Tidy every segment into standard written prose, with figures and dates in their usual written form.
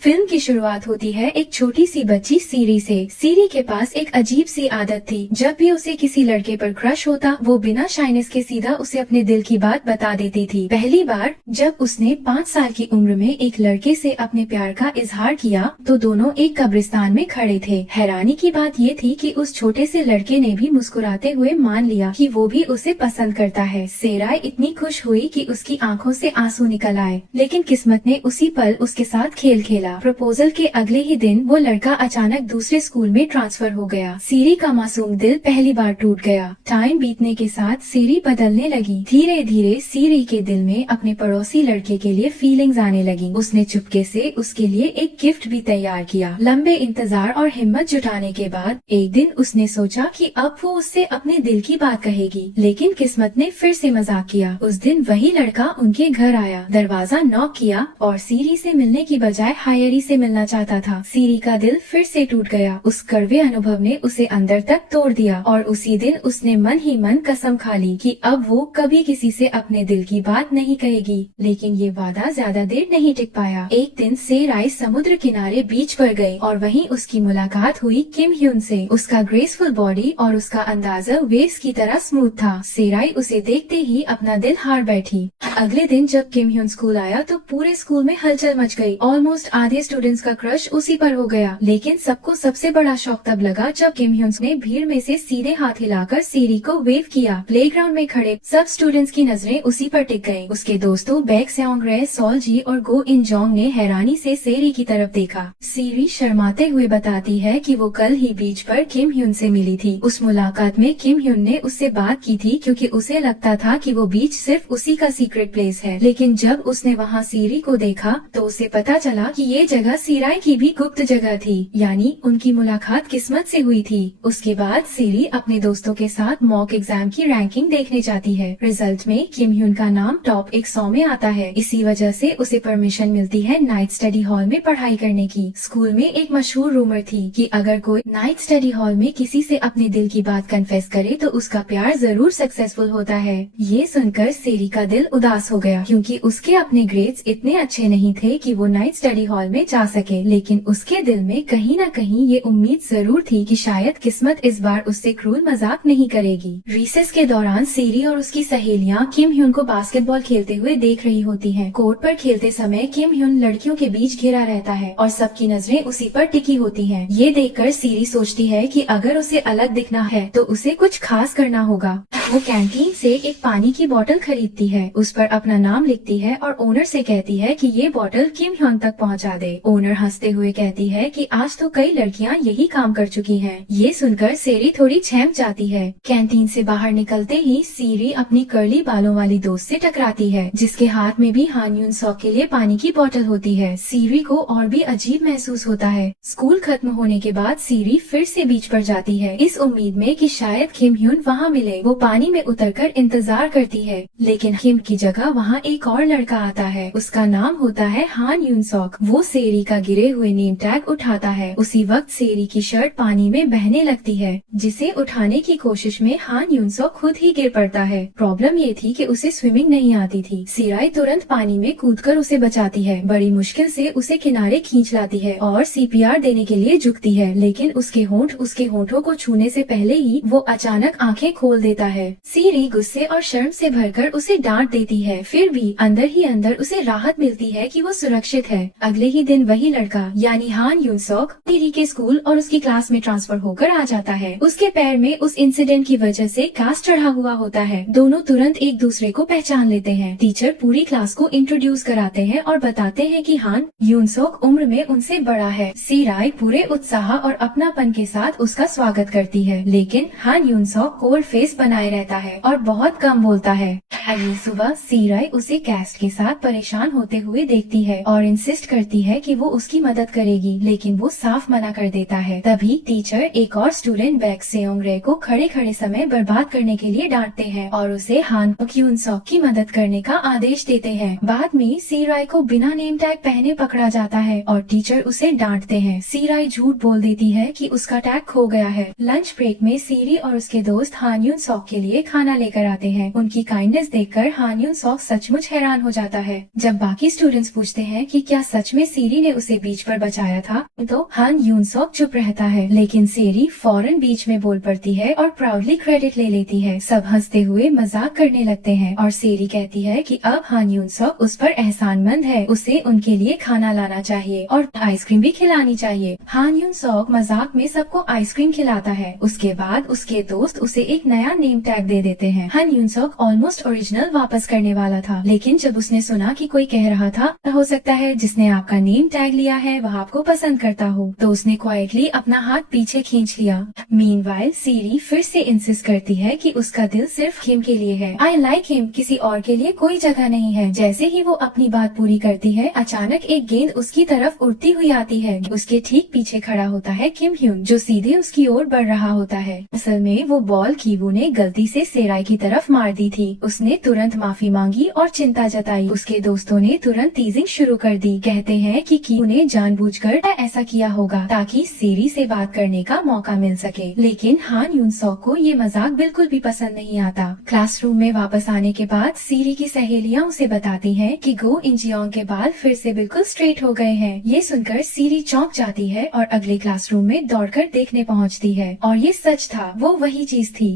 Film की शुरुआत होती है एक छोटी सी बच्ची सीरी से। सीरी के पास एक अजीब सी आदत थी। जब भी उसे किसी लड़के पर क्रश होता, वो बिना शाइनेस के सीधा उसे अपने दिल की बात बता देती थी। पहली बार जब उसने 5 साल की उम्र में एक लड़के से अपने प्यार का इजहार किया, तो दोनों एक कब्रिस्तान में खड़े थे। हैरानी की बात ये थी कि उस छोटे से लड़के ने भी मुस्कुराते हुए मान लिया कि वो भी उसे पसंद करता है। सेराय इतनी खुश हुई कि उसकी आंखों से आंसू निकल आए, लेकिन किस्मत ने उसी पल उसके साथ खेल खेला। प्रपोजल के अगले ही दिन वो लड़का अचानक दूसरे स्कूल में ट्रांसफर हो गया। सीरी का मासूम दिल पहली बार टूट गया। टाइम बीतने के साथ सीरी बदलने लगी। धीरे धीरे सीरी के दिल में अपने पड़ोसी लड़के के लिए फीलिंग्स आने लगी। उसने चुपके से उसके लिए एक गिफ्ट भी तैयार किया। लंबे इंतजार और हिम्मत जुटाने के बाद एक दिन उसने सोचा कि अब वो उससे अपने दिल की बात कहेगी, लेकिन किस्मत ने फिर से मजाक किया। उस दिन वही लड़का उनके घर आया, दरवाजा नॉक किया और सीरी से मिलने की बजाय हायरी से मिलना चाहता था। सीरी का दिल फिर से टूट गया। उस कड़वे अनुभव ने उसे अंदर तक तोड़ दिया और उसी दिन उसने मन ही मन कसम खा ली कि अब वो कभी किसी से अपने दिल की बात नहीं कहेगी। लेकिन ये वादा ज्यादा देर नहीं टिक पाया। एक दिन सेराय समुद्र किनारे बीच पर गई और वहीं उसकी मुलाकात हुई किम ह्यून से। उसका ग्रेसफुल बॉडी और उसका अंदाजा वेव्स की तरह स्मूथ था। सेराय उसे देखते ही अपना दिल हार बैठी। अगले दिन जब किम ह्यून स्कूल आया तो पूरे स्कूल में हलचल मच गई। ऑलमोस्ट आधे स्टूडेंट्स का क्रश उसी पर हो गया। लेकिन सबको सबसे बड़ा शौक तब लगा जब किम ह्यून ने भीड़ में से सीधे हाथ हिलाकर सीरी को वेव किया। प्लेग्राउंड में खड़े सब स्टूडेंट्स की नजरें उसी पर टिक गईं। उसके दोस्तों बैक सेओंग, सोल जी और गो इन जोंग ने हैरानी से सेरी की तरफ देखा। सीरी शर्माते हुए बताती है कि वो कल ही बीच पर किम ह्यून से मिली थी। उस मुलाकात में किम ह्यून ने उससे बात की थी क्योंकि उसे लगता था कि वो बीच सिर्फ उसी का सीक्रेट प्लेस है। लेकिन जब उसने वहाँ सीरी को देखा तो उसे पता चला कि ये जगह सीराय की भी गुप्त जगह थी, यानी उनकी मुलाकात किस्मत से हुई थी। उसके बाद सीरी अपने दोस्तों के साथ मॉक एग्जाम की रैंकिंग देखने जाती है। रिजल्ट में किम ह्यून का नाम टॉप 100 में आता है। इसी वजह से उसे परमिशन मिलती है नाइट स्टडी हॉल में पढ़ाई करने की। स्कूल में एक मशहूर रूमर थी कि अगर कोई नाइट स्टडी हॉल में किसी से अपने दिल की बात कन्फेस करे तो उसका प्यार जरूर सक्सेसफुल होता है। ये सुनकर सेरी का दिल उदास हो गया क्योंकि उसके अपने ग्रेड्स इतने अच्छे नहीं थे कि वो नाइट स्टडी हॉल में जा सके। लेकिन उसके दिल में कहीं न कहीं ये उम्मीद जरूर थी कि शायद किस्मत इस बार उससे क्रूर मजाक नहीं करेगी। रिसेस के दौरान सीरी और उसकी सहेलियां किम ह्यून को बास्केटबॉल खेलते हुए देख रही होती हैं। कोर्ट पर खेलते समय किम ह्यून लड़कियों के बीच घिरा रहता है और सबकी नजरें उसी पर टिकी होती हैं। ये देखकर सीरी सोचती है कि अगर उसे अलग दिखना है तो उसे कुछ खास करना होगा। वो कैंटीन से एक पानी की बोतल खरीदती है, उस पर अपना नाम लिखती है और ओनर से कहती है कि ये बोतल किम ह्यून तक पहुंचा दे। ओनर हंसते हुए कहती है कि आज तो कई लड़कियां यही काम कर चुकी हैं। ये सुनकर सेरी थोड़ी छेम जाती है। कैंटीन से बाहर निकलते ही सीरी अपनी कर्ली बालों वाली दोस्त से टकराती है, जिसके हाथ में भी हान यून सॉक के लिए पानी की बोतल होती है। सीरी को और भी अजीब महसूस होता है। स्कूल खत्म होने के बाद सीरी फिर से बीच पर जाती है, इस उम्मीद में कि शायद किम ह्यून वहाँ मिले। वो पानी में उतरकर इंतजार करती है, लेकिन किम की जगह वहाँ एक और लड़का आता है। उसका नाम होता है हान यून सॉक। वो सेरी का गिरे हुए नेम टैग उठाता है। उसी वक्त सेरी की शर्ट पानी में बहने लगती है, जिसे उठाने की कोशिश में हान यून सॉक खुद ही गिर पड़ता है। प्रॉब्लम ये थी कि उसे स्विमिंग नहीं आती थी। सेराय तुरंत पानी में कूदकर उसे बचाती है। बड़ी मुश्किल से उसे किनारे खींच लाती है और सीपीआर देने के लिए झुकती है, लेकिन उसके होंठ उसके होंठों को छूने से पहले ही वो अचानक आंखें खोल देता है। सीरी गुस्से और शर्म से भरकर उसे डांट देती है, फिर भी अंदर ही अंदर उसे राहत मिलती है कि वो सुरक्षित है। अगले ही दिन वही लड़का यानी हान यून सॉक सीरी के स्कूल और उसकी क्लास में ट्रांसफर होकर आ जाता है। उसके पैर में उस इंसिडेंट की वजह से कास्ट चढ़ा हुआ होता है। दोनों तुरंत एक दूसरे को पहचान लेते हैं। टीचर पूरी क्लास को इंट्रोड्यूस कराते हैं और बताते हैं कि हान यून सॉक उम्र में उनसे बड़ा है। सेराय पूरे उत्साह और अपनापन के साथ उसका स्वागत करती है, लेकिन हान यून सॉक कोल्ड फेस बनाए रहता है और बहुत कम बोलता है। अगली सुबह सेराय उसे कैस्ट के साथ परेशान होते हुए देखती है और इंसिस्ट करती है कि वो उसकी मदद करेगी, लेकिन वो साफ मना कर देता है। तभी टीचर एक और स्टूडेंट बैक सेओंग को खड़े खड़े समय बर्बाद करने के लिए डांटते हैं और उसे हान यून सॉक की मदद करने का आदेश देते हैं। बाद में सेराय को बिना नेम टैग पहने पकड़ा जाता है और टीचर उसे डांटते हैं। सेराय झूठ बोल देती है कि उसका टैग खो गया है। लंच ब्रेक में सीरी और उसके दोस्त हान यून सॉक के लिए खाना लेकर आते हैं। उनकी काइंडनेस देखकर हान यून सॉक सचमुच हैरान हो जाता है। जब बाकी स्टूडेंट्स पूछते हैं कि क्या सच में सीरी ने उसे बीच पर बचाया था तो हान यून सॉक चुप रहता है, लेकिन सीरी फौरन बीच में बोल पड़ती है और प्राउडली क्रेडिट ले लेती है। सब हंसते हुए मजाक करने लगते हैं और सीरी कहती है कि अब हान यून सॉक उस पर एहसानमंद है, उसे उनके लिए खाना लाना चाहिए और आइसक्रीम भी खिलानी चाहिए। हान यून सॉक मजाक में सबको आइसक्रीम खिलाता है। उसके बाद उसके दोस्त उसे एक नया नेम टैग दे देते हैं। हान यून सॉक ऑलमोस्ट ओरिजिनल वापस करने वाला था, लेकिन जब उसने सुना कि कोई कह रहा था हो सकता है जिसने आपका नेम टैग लिया है वह आपको पसंद करता हो, तो उसने क्वाइटली अपना हाथ पीछे खींच लिया। मीनवाइल सीरी फिर से इंसिस्ट करती है कि उसका दिल सिर्फ किम के लिए है। आई लाइक हिम, किसी और के लिए कोई जगह नहीं है। जैसे ही वो अपनी बात पूरी करती है, अचानक एक गेंद उसकी तरफ उड़ती हुई आती है। उसके ठीक पीछे खड़ा होता है किम ह्यून, जो सीधे उसकी ओर बढ़ रहा होता है। असल में वो बॉल कीवू ने गलती से सेराई की तरफ मार दी थी। उसने तुरंत माफी मांगी और चिंता जताई। उसके दोस्तों ने तुरंत टीजिंग शुरू कर दी। कहते हैं कि कीवू ने जानबूझकर ऐसा किया होगा ताकि सीरी से बात करने का मौका मिल सके, लेकिन हान यून सॉक को ये मजाक बिल्कुल भी पसंद नहीं आता। क्लासरूम में वापस आने के बाद सीरी की सहेलियां उसे बताती हैं कि गो इंजियोंग के बाल फिर से बिल्कुल स्ट्रेट हो गए हैं। ये सुनकर सीरी चौंक जाती है और अगले क्लासरूम में दौड़कर देखने पहुंचती है और ये सच था, वो वही चीज थी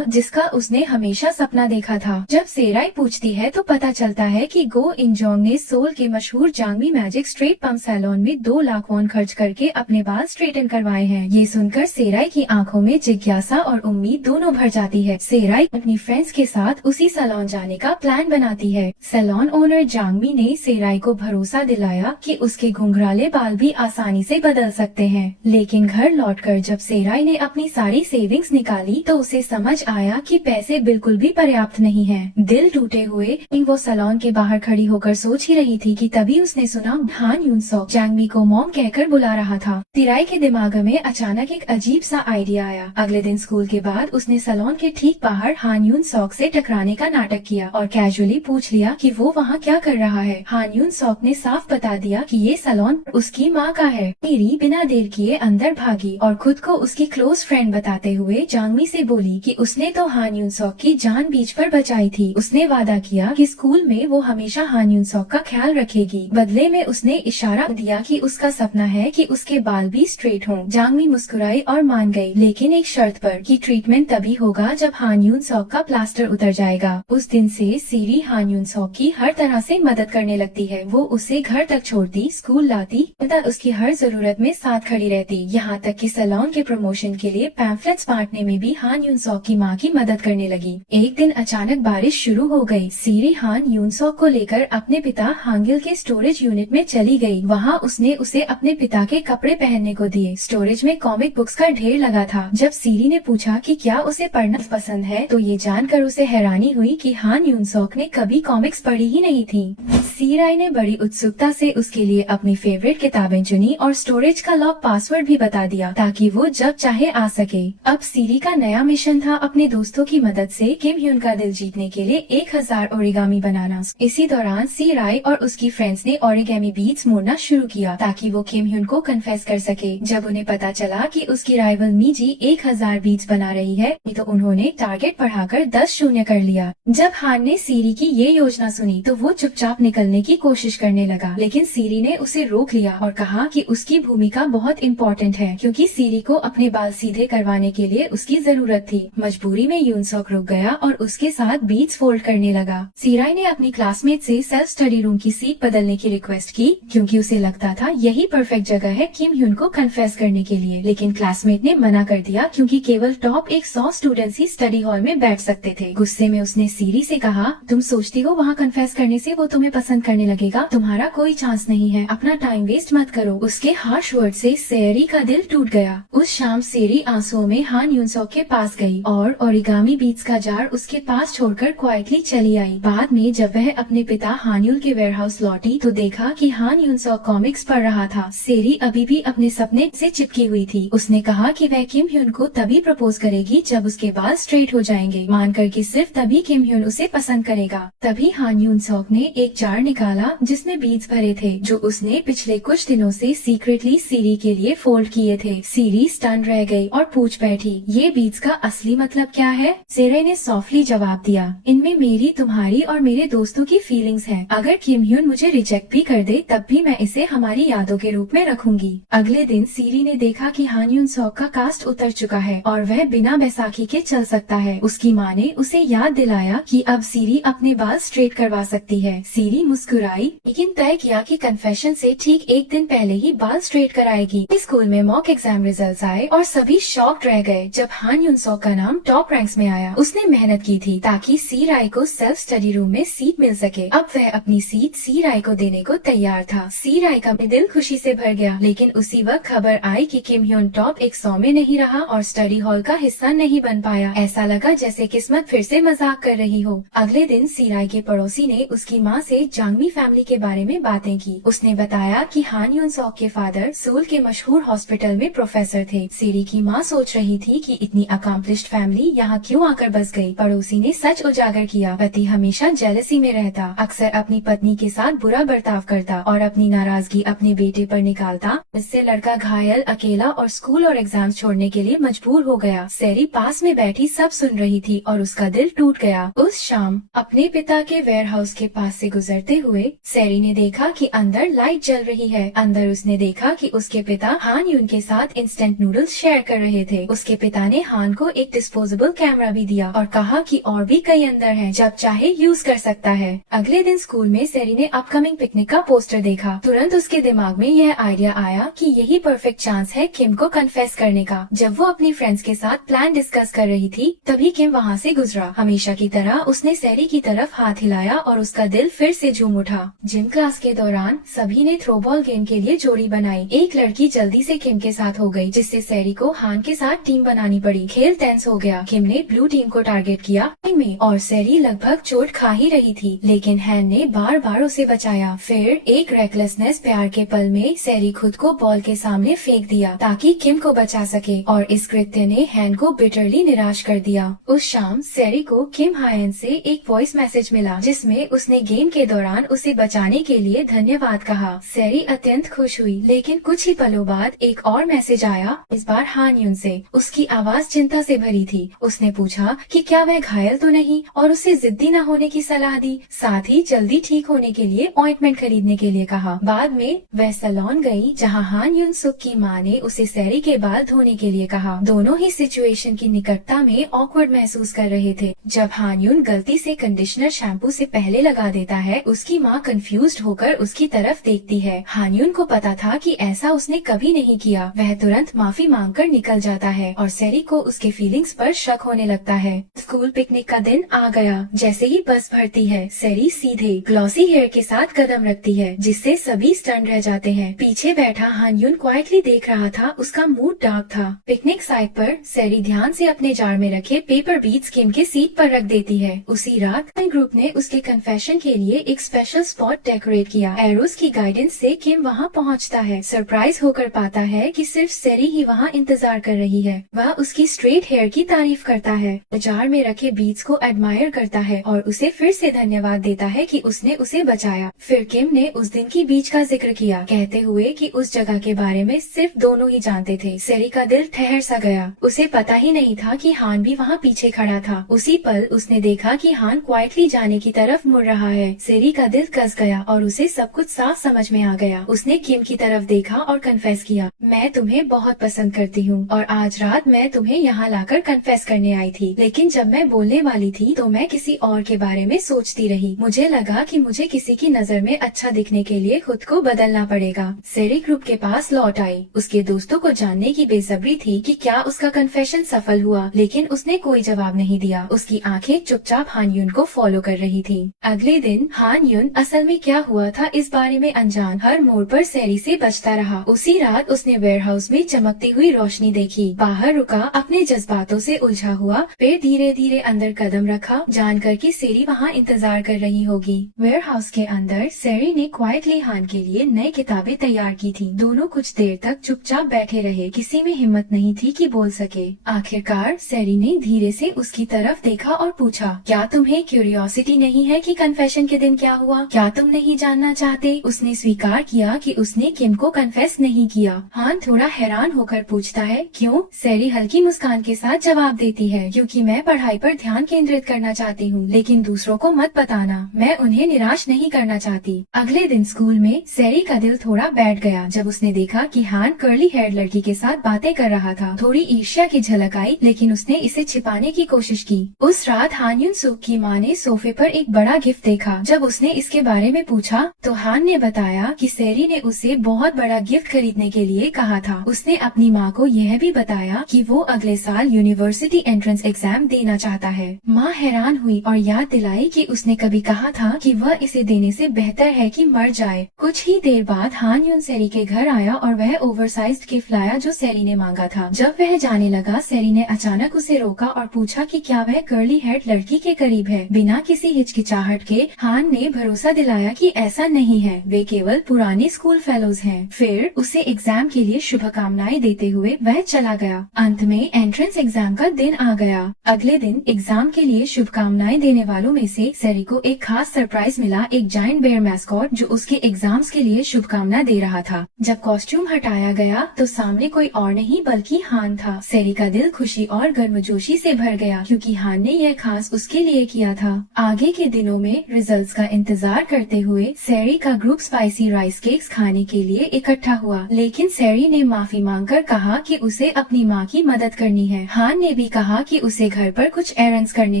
जिसका उसने हमेशा सपना देखा था। जब सेराई पूछती है तो पता चलता है कि गो इंजियोंग ने सोल के मशहूर जांगमी मैजिक स्ट्रेट पंप सैलून में 2 लाख वॉन खर्च करके अपने बाल स्ट्रेटन करवाए हैं। ये सुनकर सेराई की आंखों में जिज्ञासा और उम्मीद दोनों भर जाती है। सेराई अपनी फ्रेंड्स के साथ उसी सैलून जाने का प्लान बनाती है। सैलून ओनर जांगमी ने सेराई को भरोसा दिलाया कि उसके घुंघराले बाल भी आसानी से बदल सकते हैं, लेकिन घर लौटकर जब सेराई ने अपनी सारी सेविंग्स निकाली तो उसे समझ आया कि पैसे बिल्कुल भी पर्याप्त नहीं हैं। दिल टूटे हुए वो सैलून के बाहर खड़ी होकर सोच ही रही थी कि तभी उसने सुना हान यून सॉक जांगमी को मॉम कहकर बुला रहा था। सेराई के दिमाग में अचानक एक अजीब सा आइडिया आया। अगले दिन स्कूल के बाद उसने सैलून के ठीक बाहर हान यून सॉक से टकराने का नाटक किया और कैजुअली पूछ लिया कि वो वहाँ क्या कर रहा है। हान यून सॉक ने साफ बता दिया कि ये सैलून उसकी माँ का है। सीरी बिना देर किए अंदर भागी और खुद को उसकी क्लोज फ्रेंड बताते हुए जांगमी से बोली कि उसने तो हान यून सॉक की जान बीच पर बचाई थी। उसने वादा किया कि स्कूल में वो हमेशा हान यून सॉक का ख्याल रखेगी। बदले में उसने इशारा दिया कि उसका सपना है कि उसके बाल भी स्ट्रेट हों। जांगमी मुस्कुराई और मान गई, लेकिन एक शर्त पर कि ट्रीटमेंट तभी होगा जब हान यून सॉक का प्लास्टर उतर जाएगा। उस दिन से सीरी हान यून सॉक की हर तरह से मदद करने लगती है। वो उसे घर तक छोड़ती, स्कूल लाती तथा उसकी हर जरूरत में साथ खड़ी रहती। यहाँ तक कि सैलून के प्रमोशन के लिए पैम्फलेट्स बांटने में भी हान यून सॉक की माँ की मदद करने लगी। एक दिन अचानक बारिश शुरू हो गई। सीरी हान यून सॉक को लेकर अपने पिता हांगिल के स्टोरेज यूनिट में चली गई। वहाँ उसने उसे अपने पिता के कपड़े पहनने को दिए। स्टोरेज में कॉमिक बुक्स का ढेर लगा था। जब सीरी ने पूछा कि क्या उसे पढ़ना पसंद है तो ये जानकर उसे हैरानी हुई कि हान यून सॉक ने कभी कॉमिक्स पढ़ी ही नहीं थी। सीराई ने बड़ी उत्सुकता से उसके लिए अपनी फेवरेट किताबें चुनी और स्टोरेज का लॉक पासवर्ड भी बता दिया ताकि वो जब चाहे आ सके। अब सीरी का नया मिशन था अपने दोस्तों की मदद से किम ह्यून का दिल जीतने के लिए 1000 ओरिगामी बनाना। इसी दौरान सीराई और उसकी फ्रेंड्स ने ओरिगामी बीड्स मोड़ना शुरू किया ताकि वो किम ह्यून को कन्फेस कर सके। जब उन्हें पता चला कि उसकी राइवल मीजी 1000 बीड्स बना रही है तो उन्होंने टारगेट बढ़ाकर 10 शून्य कर लिया। जब हान ने सीरी की ये योजना सुनी तो वो चुपचाप निकलने की कोशिश करने लगा, लेकिन सीरी ने उसे रोक लिया और कहा कि उसकी भूमिका बहुत इम्पोर्टेंट है क्योंकि सीरी को अपने बाल सीधे करवाने के लिए उसकी जरूरत थी। मजबूरी में यून सॉक रुक गया और उसके साथ बीड्स फोल्ड करने लगा। सीराई ने अपनी क्लासमेट से सेल्फ स्टडी रूम की सीट बदलने की रिक्वेस्ट की क्योंकि उसे लगता था यही परफेक्ट जगह है किम ह्यून को कन्फेस करने के लिए, लेकिन क्लासमेट ने मना कर दिया क्योंकि केवल टॉप 100 स्टूडेंट्स ही स्टडी हॉल में बैठ सकते थे। गुस्से में उसने सीरी से कहा, तुम सोचती हो वहाँ कन्फेस करने से वो तुम्हें पसंद करने लगेगा? तुम्हारा कोई चांस नहीं है, अपना टाइम वेस्ट मत करो। उसके हार्श वर्ड से सेरी का दिल टूट गया। उस शाम सेरी आंसुओं में हान यून सॉक के पास गई और ओरिगामी बीड्स का जार उसके पास छोड़कर क्वाइटली चली आई। बाद में जब वह अपने पिता हानयूल के वेयरहाउस लौटी तो देखा कि हान यून सॉक कॉमिक्स पढ़ रहा था। सेरी अभी भी अपने सपने से चिपकी हुई थी। उसने कहा कि वह किम ह्यून को तभी प्रपोज करेगी जब उसके बाल स्ट्रेट हो जाएंगे, मानकर कि सिर्फ तभी किम ह्यून उसे पसंद करेगा। तभी हान यून सॉक ने एक जार निकाला जिसमें बीड्स भरे थे जो उसने पिछले कुछ दिनों से सीक्रेटली सीरी के लिए फोल्ड किए थे। सीरी स्टन रह गई और पूछ बैठी, ये बीड्स का असली मतलब क्या है? सेरे ने सॉफ्टली जवाब दिया, इनमें मेरी, तुम्हारी और मेरे दोस्तों की फीलिंग्स हैं। अगर किम ह्यून मुझे रिजेक्ट भी कर दे तब तब भी मैं इसे हमारी यादों के रूप में रखूंगी। अगले दिन सीरी ने देखा कि हान यून सॉक का कास्ट उतर चुका है और वह बिना बैसाखी के चल सकता है। उसकी माँ ने उसे याद दिलाया कि अब सीरी अपने बाल स्ट्रेट करवा सकती है। सीरी मुस्कुराई लेकिन तय किया कि कन्फेशन से ठीक एक दिन पहले ही बाल स्ट्रेट कराएगी। स्कूल में मॉक एग्जाम रिजल्ट्स आए और सभी शॉक्ड रह गए जब हान यून सॉक का नाम टॉप रैंक्स में आया। उसने मेहनत की थी ताकि सी राय को सेल्फ स्टडी रूम में सीट मिल सके। अब वह अपनी सीट सी राय को देने को तैयार था। सी राय का दिल खुशी से भर गया, लेकिन उसी वक्त खबर आई कि किम ह्योन टॉप 100 में नहीं रहा और स्टडी हॉल का हिस्सा नहीं बन पाया। ऐसा लगा जैसे किस्मत फिर से मजाक कर रही हो। अगले दिन सी राय के पड़ोसी ने उसकी माँ से जांगमी फैमिली के बारे में बातें की। उसने बताया कि हान यून सॉक के फादर सोल के मशहूर हॉस्पिटल में प्रोफेसर थे। सीरी की माँ सोच रही थी कि इतनी अकम्प्लिश्ड फैमिली यहाँ क्यों आकर बस गई। पड़ोसी ने सच उजागर किया। पति हमेशा जेलसी में रहता, अक्सर अपनी पत्नी के साथ बुरा बर्ताव करता और अपनी नाराजगी अपने बेटे पर निकालता। इससे लड़का घायल, अकेला और स्कूल और एग्जाम छोड़ने के लिए मजबूर हो गया। सैरी पास में बैठी सब सुन रही थी और उसका दिल टूट गया। उस शाम अपने पिता के वेयरहाउस के पास से गुजरते हुए सैरी ने देखा कि अंदर लाइट जल रही है। अंदर उसने देखा कि उसके पिता हान यून के साथ इंस्टेंट नूडल्स शेयर कर रहे थे। उसके पिता ने हान को एक डिस्पोजेबल कैमरा भी दिया और कहा कि और भी कई अंदर हैं, जब चाहे यूज कर सकता है। अगले दिन स्कूल में सैरी ने अपकमिंग पिकनिक का पोस्टर देखा। तुरंत उसके दिमाग में यह आइडिया आया कि यही परफेक्ट चांस है किम को कन्फेस करने का। जब वो अपनी फ्रेंड्स के साथ प्लान डिस्कस कर रही थी तभी किम वहाँ से गुजरा। हमेशा की तरह उसने सैरी की तरफ हाथ हिलाया और उसका दिल फिर से झूम उठा। जिम क्लास के दौरान सभी ने थ्रोबॉल गेम के लिए जोड़ी बनाई। एक लड़की जल्दी से किम के साथ हो गई, जिससे सैरी को हान के साथ टीम बनानी पड़ी। खेल टेंस हो गया। किम ने ब्लू टीम को टारगेट किया में और सैरी लगभग चोट खा ही रही थी, लेकिन हैन ने बार बार उसे बचाया। फिर एक रेकलेसनेस प्यार के पल में सैरी खुद को बॉल के सामने फेंक दिया ताकि किम को बचा सके और इस कृत्य ने हैन को बिटरली निराश कर दिया। उस शाम सैरी को किम हायन से एक वॉइस मैसेज मिला जिसमें उसने गेम के दौरान उसे बचाने के लिए धन्यवाद कहा। सैरी अत्यंत खुश हुई, लेकिन कुछ ही पलों बाद एक और मैसेज आया, इस बार हान यून से। उसकी आवाज चिंता से भरी थी। उसने पूछा कि क्या वह घायल तो नहीं और उसे जिद्दी न होने की सलाह दी। साथ ही जल्दी ठीक होने के लिए ऑइंटमेंट खरीदने के लिए कहा। बाद में वह सैलून गई जहां हान यून सुक की मां ने उसे सैरी के बाल धोने के लिए कहा। दोनों ही सिचुएशन की निकटता में ऑकवर्ड महसूस कर रहे थे। जब हान यून गलती से कंडीशनर शैम्पू से पहले लगा देता है, उसकी माँ कंफ्यूज्ड होकर उसकी तरफ देखती है। हान यून को पता था कि ऐसा उसने कभी नहीं किया। वह तुरंत माफी मांगकर निकल जाता है और सैरी को उसके फीलिंग्स पर शक होने लगता है। स्कूल पिकनिक का दिन आ गया। जैसे ही बस भरती है, सैरी सीधे ग्लॉसी हेयर के साथ कदम रखती है, जिससे सभी स्टन रह जाते हैं। पीछे बैठा हान यून क्वाइटली देख रहा था। उसका मूड डार्क था। पिकनिक साइट पर सैरी ध्यान से अपने जार में रखे पेपर बीड्स किम के सीट पर रख देती है। उसी रात ग्रुप ने उसके कन्फेशन के लिए एक स्पेशल स्पॉट डेकोरेट किया। एरोस की गाइडेंस से किम वहाँ पहुँचता है। सरप्राइज होकर पाता है कि सिर्फ सैरी ही वहाँ इंतजार कर रही है। वह उसकी स्ट्रेट हेयर की तारीफ करता है, जार में रखे बीड्स को एडमायर करता है और उसे फिर से धन्यवाद देता है कि उसने उसे बचाया। फिर किम ने उस दिन की बीच का जिक्र किया, कहते हुए कि उस जगह के बारे में सिर्फ दोनों ही जानते थे। सैरी का दिल ठहर सा गया। उसे पता ही नहीं था कि हान भी वहाँ पीछे खड़ा था। उसी पल उसने देखा कि हान क्वाइटली जाने की तरफ मुड़ रहा है। सैरी का दिल कस गया और उसे सब कुछ साफ समझ में आ गया। उसने किम की तरफ देखा और कन्फेस किया, मैं तुम्हें बहुत पसंद करती हूँ और आज रात मैं तुम्हें यहाँ लाकर कन्फेस करने आई थी, लेकिन जब मैं बोलने वाली थी तो मैं किसी और के बारे में सोचती रही। मुझे लगा कि मुझे किसी की नजर में अच्छा दिखने के लिए खुद को बदलना पड़ेगा। सैरी ग्रुप के पास लौट आई। उसके दोस्तों को जानने की बेसब्री थी कि क्या उसका कन्फेशन सफल हुआ, लेकिन उसने कोई जवाब नहीं दिया। उसकी आंखें चुपचाप हान यून को फॉलो कर रही थी। अगले दिन हान यून असल में क्या हुआ था इस बारे में अनजान हर मोड़ पर सैरी से बचता रहा। उसी रात उसने वेयरहाउस में चमकती हुई रोशनी देखी। बाहर रुका, अपने जज्बातों से उलझा हुआ, फिर धीरे धीरे अंदर कदम रखा, जानकर कि सैरी वहाँ इंतजार कर रही होगी। वेयरहाउस के अंदर सैरी ने क्वाइटली हान के लिए नई किताबें तैयार की थी। दोनों कुछ देर तक चुपचाप बैठे रहे। किसी में हिम्मत नहीं थी कि बोल सके। आखिरकार सैरी ने धीरे से उसकी तरफ देखा और पूछा, क्या तुम्हें क्यूरियोसिटी नहीं है कि कन्फेशन के दिन क्या हुआ? क्या तुम नहीं जानना चाहते? उसने स्वीकार किया कि उसने किम को कन्फेस नहीं किया। हान थोड़ा हैरान होकर पूछता है, क्यों? सैरी हल्की मुस्कान के साथ जवाब देती है, क्योंकि मैं पढ़ाई पर ध्यान केंद्रित करना चाहती हूँ, लेकिन दूसरों को मत बताना। मैं उन्हें निराश नहीं करना चाहती। अगले दिन स्कूल में सैरी का दिल थोड़ा बैठ गया जब उसने देखा कि हान कर्ली हेयर लड़की के साथ बातें कर रहा था। थोड़ी ईर्ष्या की झलक आई, लेकिन उसने इसे छिपाने की कोशिश की। उस रात हान युन सूक की माँ ने सोफे पर एक बड़ा गिफ्ट देखा। जब उसने इसके बारे में पूछा तो हान ने बताया कि सैरी ने उसे बहुत बड़ा गिफ्ट खरीदने के लिए कहा था। उसने अपनी माँ को यह भी बताया कि वो अगले साल यूनिवर्सिटी एंट्रेंस एग्जाम देना चाहता है। माँ हैरान हुई और याद दिलाई कि उसने कभी कहा था कि वह इसे देने से बेहतर है कि मर जाए। कुछ ही देर बाद हान युन सैरी के घर आया और वह ओवरसाइज्ड गिफ्ट लाया जो सैरी ने मांगा था। जब वह जाने लगा, सैरी ने अचानक उसे रोका और पूछा कि क्या वह कर्ली हेयर लड़की के करीब है। बिना किसी हिचकिचाहट के हान ने भरोसा दिलाया कि ऐसा नहीं है, वे केवल पुराने स्कूल फेलोज हैं। फिर उसे एग्जाम के लिए शुभकामनाएं देते हुए वह चला गया। अंत में एंट्रेंस एग्जाम का दिन आ गया। अगले दिन एग्जाम के लिए शुभकामनाएं देने वालों में से सैरी को एक खास सरप्राइज मिला, एक जायंट बेयर मैस्कॉट जो उसके एग्जाम्स के लिए शुभकामना दे रहा था। जब कॉस्ट्यूम हटाया गया तो सामने कोई और नहीं बल्कि हान था। सैरी का दिल खुशी और गर्मजोशी से भर गया क्योंकि हान ने यह खास उसके लिए किया था। आगे के दिनों में रिजल्ट्स का इंतजार करते हुए सैरी का ग्रुप स्पाइसी राइस केक्स खाने के लिए इकट्ठा हुआ, लेकिन सैरी ने माफी मांगकर कहा कि उसे अपनी माँ की मदद करनी है। हान ने भी कहा कि उसे घर पर कुछ एरंड्स करने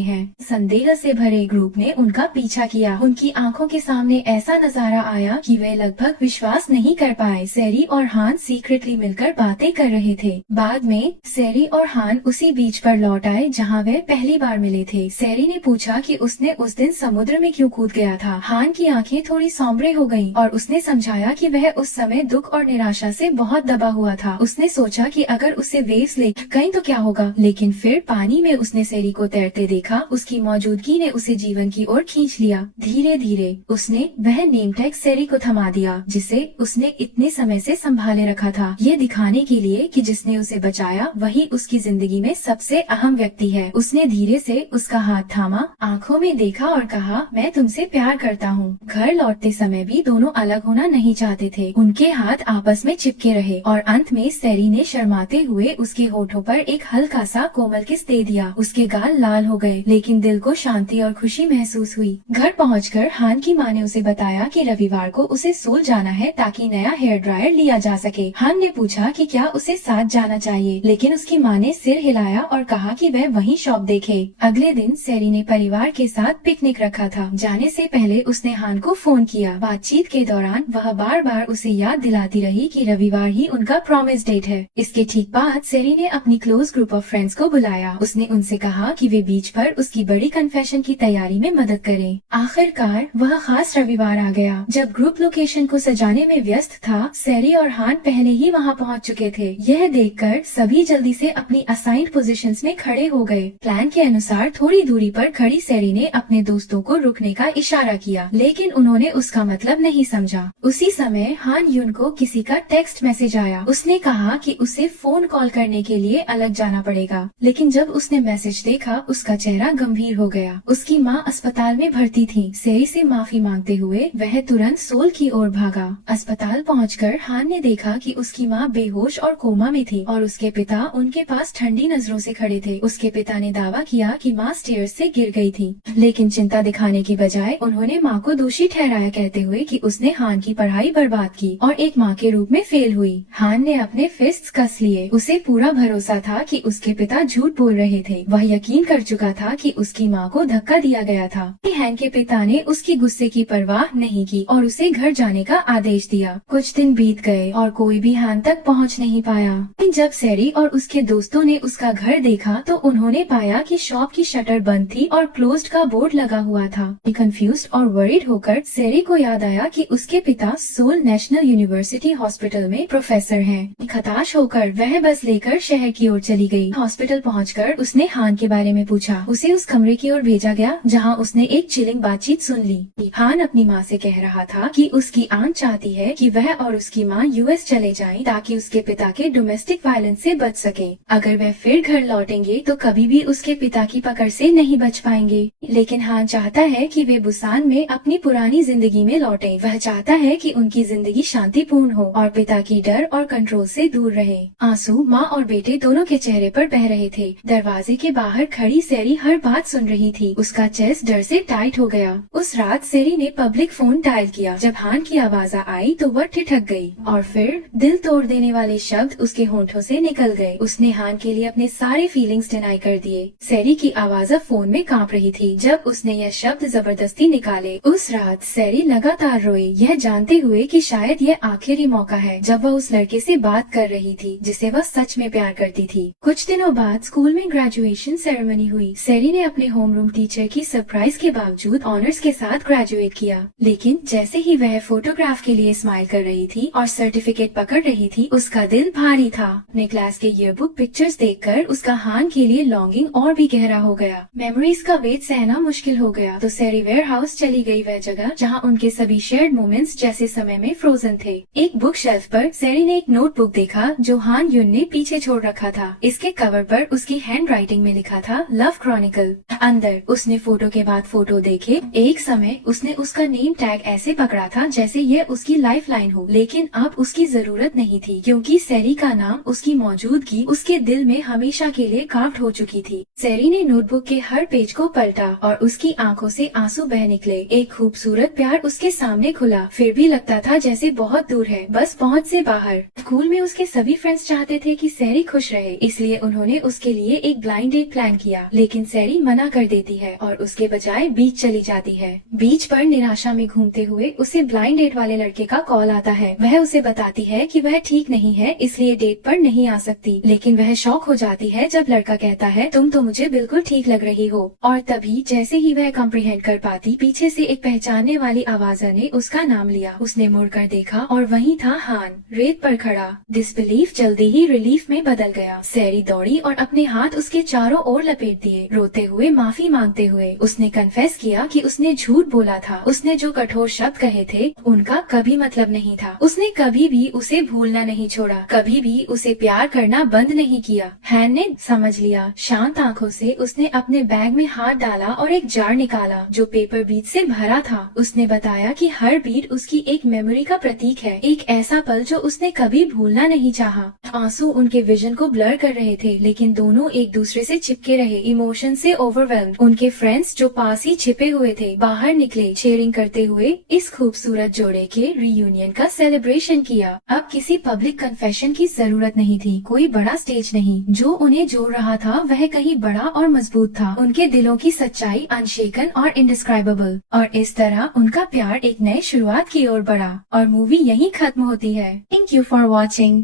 हैं। संदेह से भरे ग्रुप ने उनका पीछा किया। उनकी आंखों के सामने ऐसा नजारा आया कि वे लगभग विश्वास नहीं कर पाए। सैरी और हान सीक्रेटली मिलकर बातें कर रहे थे। बाद में सैरी और हान उसी बीच पर लौट आए जहाँ वे पहली बार मिले थे। सैरी ने पूछा कि उसने उस दिन समुद्र में क्यों कूद गया था। हान की आंखें थोड़ी सौम्बरे हो गईं और उसने समझाया कि वह उस समय दुख और निराशा से बहुत दबा हुआ था। उसने सोचा कि अगर उसे वेव्स ले गईं तो क्या होगा, लेकिन फिर पानी में उसने सैरी को तैरते देखा। उसकी मौजूदगी ने उसे जीवन की ओर खींच लिया। धीरे धीरे उसने वह नेम टैग सैरी को थमा दिया जिसे उसने इतने समय से संभाले रखा था, ये दिखाने के लिए कि जिसने उसे बचाया वही उसकी जिंदगी में सबसे अहम व्यक्ति है। उसने धीरे से उसका हाथ थामा, आंखों में देखा और कहा, मैं तुमसे प्यार करता हूँ। घर लौटते समय भी दोनों अलग होना नहीं चाहते थे। उनके हाथ आपस में चिपके रहे और अंत में सैरी ने शर्माते हुए उसके होठों पर एक हल्का सा कोमल किस दे दिया। उसके गाल लाल हो गए, लेकिन दिल को शांति और खुशी महसूस हुई। घर पहुंचकर हान की माँ ने उसे बताया कि रविवार को उसे सोल जाना है ताकि नया हेयर ड्रायर लिया जा सके। हान ने पूछा कि क्या उसे साथ जाना चाहिए, लेकिन उसकी माँ ने सिर हिलाया और कहा कि वह वहीं शॉप देखे। अगले दिन सैरी ने परिवार के साथ पिकनिक रखा था। जाने से पहले उसने हान को फोन किया। बातचीत के दौरान वह बार बार उसे याद दिलाती रही कि रविवार ही उनका प्रॉमिस डेट है। इसके ठीक बाद सैरी ने अपनी क्लोज ग्रुप ऑफ फ्रेंड्स को बुलाया। उसने उनसे कहा कि वे बीच पर उसकी बड़ी कन्फेशन की तैयारी में मदद करें। आखिरकार वह खास रविवार आ गया। जब ग्रुप लोकेशन को सजाने में व्यस्त था, सैरी और हान पहले ही वहाँ पहुँच चुके थे। यह देखकर सभी जल्दी से अपनी असाइंड पोजीशंस में खड़े हो गए। प्लान के अनुसार थोड़ी दूरी पर खड़ी सैरी ने अपने दोस्तों को रुकने का इशारा किया, लेकिन उन्होंने उसका मतलब नहीं समझा। उसी समय हान युन को किसी का टेक्स्ट मैसेज आया। उसने कहा कि उसे फोन कॉल करने के लिए अलग जाना पड़ेगा, लेकिन जब उसने मैसेज देखा उसका चेहरा गंभीर हो गया। उसकी माँ अस्पताल में भर्ती थी। सैरी से माफी मांगते हुए वह तुरंत सोल की ओर भागा। अस्पताल पहुंचकर हान ने देखा कि उसकी माँ बेहोश और कोमा में थी और उसके पिता उनके पास ठंडी नजरों से खड़े थे। उसके पिता ने दावा किया कि माँ स्टेयर्स से गिर गई थी, लेकिन चिंता दिखाने की बजाय उन्होंने माँ को दोषी ठहराया, कहते हुए कि उसने हान की पढ़ाई बर्बाद की और एक माँ के रूप में फेल हुई। हान ने अपने फिस्ट्स कस लिए। उसे पूरा भरोसा था कि उसके पिता झूठ बोल रहे थे। वह यकीन कर चुका था कि उसकी माँ को धक्का दिया गया था। हान के पिता ने उसकी गुस्से की परवाह नहीं की और उसे घर जाने का आदेश दिया। कुछ दिन बीत गए और कोई भी हान तक पहुंच नहीं पाया। जब सैरी और उसके दोस्तों ने उसका घर देखा तो उन्होंने पाया कि शॉप की शटर बंद थी और क्लोज्ड का बोर्ड लगा हुआ था। कंफ्यूज्ड और वरीड होकर सैरी को याद आया कि उसके पिता सोल नेशनल यूनिवर्सिटी हॉस्पिटल में प्रोफेसर हैं। हताश होकर वह बस लेकर शहर की ओर चली गई। हॉस्पिटल पहुंचकर उसने हान के बारे में पूछा। उसे उस कमरे की ओर भेजा गया जहां उसने एक चिलिंग बातचीत सुन ली। हान अपनी माँ से कह रहा था कि उसकी आंट चाहती है कि वह और उसकी माँ यूएस चले जाएं ताकि उसके पिता के डोमेस्टिक वायलेंस से बच सके। अगर वह फिर घर लौटेंगे तो कभी भी उसके पिता की पकड़ से नहीं बच पाएंगे। लेकिन हान चाहता है कि वे बुसान में अपनी पुरानी जिंदगी में लौटें। वह चाहता है कि उनकी जिंदगी शांतिपूर्ण हो और पिता की डर और कंट्रोल से दूर रहे। आंसू माँ और बेटे दोनों के चेहरे पर बह रहे थे। दरवाजे के बाहर खड़ी सैरी हर बात सुन रही थी। उसका चेस्ट डर से टाइट हो गया। उस रात सैरी ने पब्लिक फोन डायल किया। जब हान की आवाज आई तो वह ठिठक गई और फिर दिल तोड़ देने वाले शब्द उसके होंठों से निकल गए। उसने हान के लिए अपने सारे फीलिंग्स डिनाई कर दिए। सैरी की आवाज अब फोन में कांप रही थी जब उसने यह शब्द जबरदस्ती निकाले। उस रात सैरी लगातार रोई, यह जानते हुए कि शायद यह आखिरी मौका है जब वह उस लड़के से बात कर रही थी जिसे वह सच में प्यार करती थी। कुछ दिनों बाद स्कूल में ग्रेजुएशन सेरेमनी हुई। सैरी ने अपने होमरूम टीचर की सरप्राइज के बावजूद ऑनर्स के साथ ग्रेजुएट किया, लेकिन जैसे ही वह फोटोग्राफ के लिए स्माइल कर रही थी और सर्टिफिकेट पकड़ रही थी, उसका दिल भारी था। अपने क्लास के ईयरबुक पिक्चर्स देखकर उसका हान के लिए लॉन्गिंग और भी गहरा हो गया। मेमोरीज का वेट सहना मुश्किल हो गया तो सैरी वेयर हाउस चली गई, वह जगह जहाँ उनके सभी शेयर्ड मोमेंट्स जैसे समय में फ्रोजन थे। एक बुक शेल्फ पर सैरी ने एक नोटबुक देखा जो हान युन ने पीछे छोड़ रखा था। इसके कवर पर उसकी हैंड राइटिंग में लिखा था लव क्रॉनिकल। अंदर उसने फोटो के बाद फोटो देखे। एक समय उसने उसका नेम टैग ऐसे पकड़ा था जैसे यह उसकी लाइफ लाइन हो, लेकिन अब उसकी जरूरत नहीं थी क्योंकि सैरी का नाम, उसकी मौजूदगी उसके दिल में हमेशा के लिए कार्व्ड हो चुकी थी। सैरी ने नोटबुक के हर पेज को पलटा और उसकी आंखों से आंसू बह निकले। एक खूबसूरत प्यार उसके सामने खुला, फिर भी लगता था जैसे बहुत दूर है, बस पहुंच से बाहर। स्कूल में उसके सभी फ्रेंड्स चाहते थे कि सैरी खुश रहे, इसलिए उन्होंने उसके लिए एक ब्लाइंड डेट प्लान किया, लेकिन सैरी मना कर देती है और उसके बजाय बीच चली जाती है। बीच पर निराशा में घूमते हुए उसे ब्लाइंड डेट वाले लड़के का कॉल आता है। वह उसे बताती है कि वह ठीक नहीं है, इसलिए डेट पर नहीं आ सकती, लेकिन वह शॉक हो जाती है जब लड़का कहता है तुम तो मुझे बिल्कुल ठीक लग रही हो। और तभी जैसे ही वह कॉम्प्रिहेंड कर पाती, पीछे से एक पहचानने वाली आवाज ने उसका नाम लिया। उसने मुड़कर देखा और वहीं था हान, रेत पर खड़ा। डिसबिलीफ जल्दी ही रिलीफ में बदल गया। सैरी दौड़ी और अपने हाथ उसके चारों ओर लपेट दिए, रोते हुए माफी मांगते हुए। उसने कन्फेस किया कि उसने झूठ बोला था। उसने जो कठोर शब्द कहे थे उनका कभी मतलब नहीं था। उसने कभी भी उसे भूलना नहीं छोड़ा, कभी भी उसे प्यार करना बंद नहीं किया। हैन ने समझ लिया। शांत आंखों से उसने अपने बैग में हाथ डाला और एक जार निकाला जो पेपर बीट से भरा था। उसने बताया कि हर बीट उसकी एक मेमोरी का प्रतीक है, एक ऐसा पल जो उसने कभी भूलना नहीं चाहा। आंसू उनके विजन को ब्लर कर रहे थे, लेकिन दोनों एक दूसरे से चिपके रहे, इमोशन से ओवरवेल्म्ड। उनके फ्रेंड्स जो पास ही छिपे हुए थे बाहर निकले, चीयरिंग करते हुए इस खूबसूरत जोड़े के रियूनियन का सेलिब्रेशन किया। अब किसी पब्लिक कन्फेशन की जरूरत नहीं थी, कोई बड़ा स्टेज नहीं। जो उन्हें जोड़ रहा था वह कहीं बड़ा और मजबूत था, उनके दिलों की सच्चाई अनशेकन और इंडिस्क्राइबेबल। और इस तरह उनका प्यार एक नई शुरुआत की ओर बढ़ा और मूवी यहीं खत्म होती है। Thank you for watching.